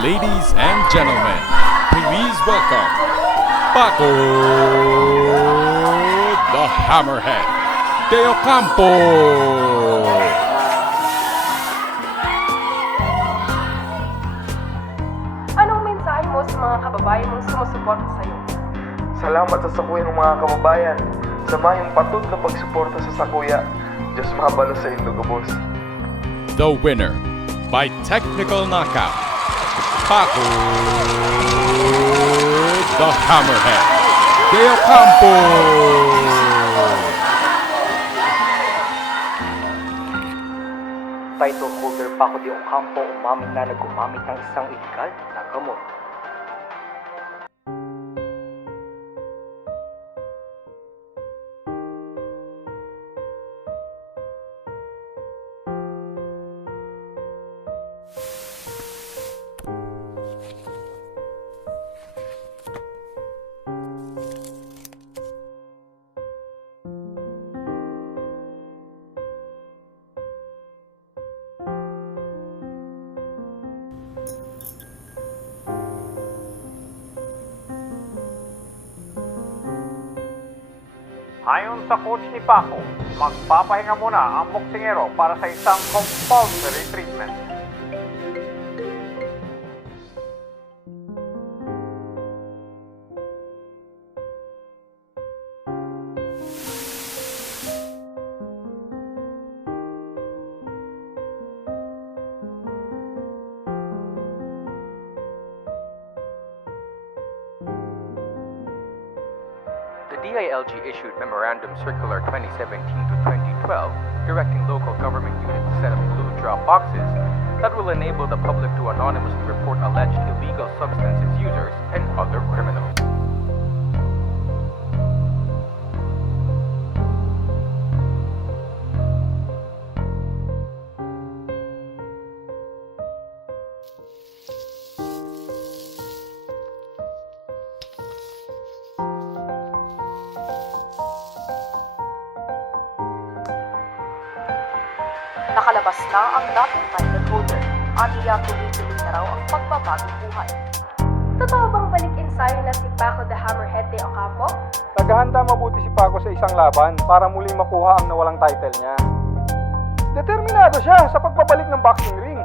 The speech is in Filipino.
Ladies and gentlemen, please welcome Paco the Hammerhead de Ocampo. Anong mensahe mo sa mga kababayan mong sumusuporta sa'yo? Salamat sa sakuyang mga kababayan. Samayang patud na pagsuporta sa sakuya. Diyos mabalo sa inyong lugubos. The winner by technical knockout, Paco the Hammerhead de Ocampo. Title holder Paco de Ocampo umamin na nagumamit ng isang illegal na gamot. Ayon sa coach ni Paco, magpapahinga muna ang boksingero para sa isang compulsory treatment. The DILG issued Memorandum Circular 2017 to 2012 directing local government units to set up blue drop boxes that will enable the public to anonymously report alleged illegal substances users and other criminals. Nakalabas na ang dating title holder. Aniya tuloy-tuloy na raw ang pagbabagong buhay. Totoo bang balik ensayo na si Paco the Hammerhead de Ocampo? Naghahanda mabuti si Paco sa isang laban para muling makuha ang nawalang title niya. Determinado siya sa pagbabalik ng boxing ring.